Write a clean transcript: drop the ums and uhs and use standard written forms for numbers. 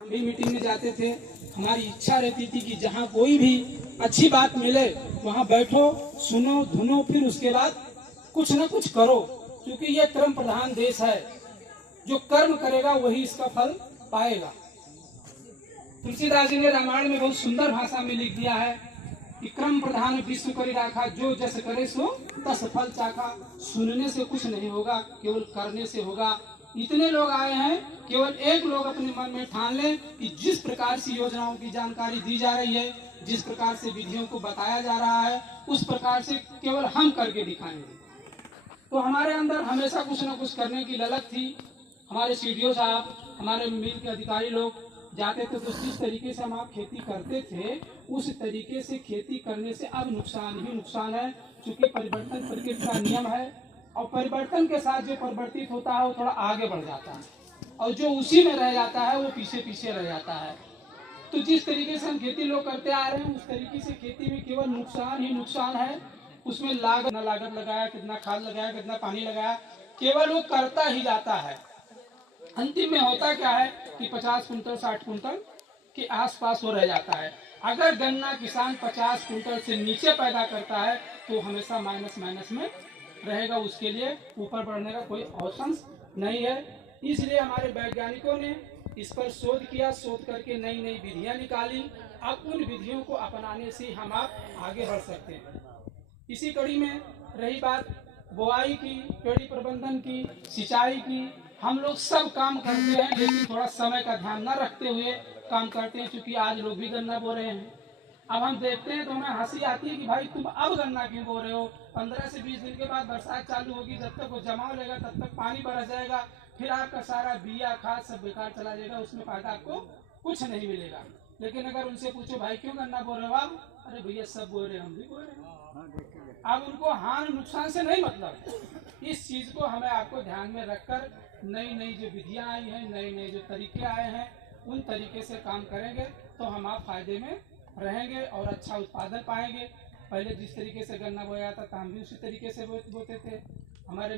हम भी मीटिंग में जाते थे। हमारी इच्छा रहती थी कि जहाँ कोई भी अच्छी बात मिले वहाँ बैठो, सुनो, धुनो, फिर उसके बाद कुछ न कुछ करो, क्योंकि ये कर्म प्रधान देश है। जो कर्म करेगा वही इसका फल पाएगा। तुलसीदास जी ने रामायण में बहुत सुंदर भाषा में लिख दिया है कि कर्म प्रधान विश्व करी राखा, जो जस करे सो तस फल चाखा। सुनने से कुछ नहीं होगा, केवल करने से होगा। इतने लोग आए हैं, केवल एक लोग अपने मन में ठान लें कि जिस प्रकार से योजनाओं की जानकारी दी जा रही है, जिस प्रकार से विधियों को बताया जा रहा है, उस प्रकार से केवल हम करके दिखाएंगे। तो हमारे अंदर हमेशा कुछ न कुछ करने की ललक थी। हमारे सीडीओ साहब, हमारे मिल के अधिकारी लोग जाते थे तो जिस तरीके से हम आप खेती करते थे उस तरीके से खेती करने से अब नुकसान ही नुकसान है, क्योंकि परिवर्तन प्रकृति का नियम है और परिवर्तन के साथ जो परिवर्तित होता है वो थोड़ा आगे बढ़ जाता है और जो उसी में रह जाता है वो पीछे पीछे रह जाता है। तो जिस तरीके से हम खेती लोग करते आ रहे हैं उस तरीके से खेती में केवल नुकसान ही नुकसान है। उसमें लागत न लागत लगाया, कितना खाद लगाया, कितना पानी लगाया, केवल वो करता ही जाता है। अंतिम में होता क्या है कि 50 कुंटल 60 कुंटल के आसपास हो रह जाता है। अगर गन्ना किसान 50 कुंटल से नीचे पैदा करता है तो हमेशा माइनस में रहेगा, उसके लिए ऊपर बढ़ने का कोई ऑप्शन नहीं है। इसलिए हमारे वैज्ञानिकों ने इस पर शोध किया, शोध करके नई नई विधियां निकाली। अब उन विधियों को अपनाने से हम आप आगे बढ़ सकते हैं। इसी कड़ी में रही बात बुआई की, पेड़ी प्रबंधन की, सिंचाई की, हम लोग सब काम करते हैं, लेकिन थोड़ा समय का ध्यान न रखते हुए काम करते हैं। क्योंकि आज लोग भी गन्ना बो रहे हैं। अब हम देखते हैं तो हमें हंसी आती है कि भाई तुम अब गन्ना क्यों बो रहे हो? 15 से 20 दिन के बाद बरसात चालू होगी, जब तक वो जमा लेगा तब तक पानी बरस जाएगा, फिर आपका सारा बिया खाद सब बेकार चला जाएगा, उसमें फायदा आपको कुछ नहीं मिलेगा। लेकिन अगर उनसे पूछो भाई क्यों गन्ना बो रहे हो आप? अरे भैया सब बो रहे हैं, हम भी बो रहे हैं। अब उनको हानि नुकसान से नहीं मतलब। इस चीज को हमें आपको ध्यान में रखकर नई नई जो विधियां आई हैं, नए नए जो तरीके आए हैं, उन तरीके से काम करेंगे तो हम आप फायदे में रहेंगे और अच्छा उत्पादन पाएंगे। पहले जिस तरीके से गन्ना बोया था हम भी उसी तरीके से बोते थे। हमारे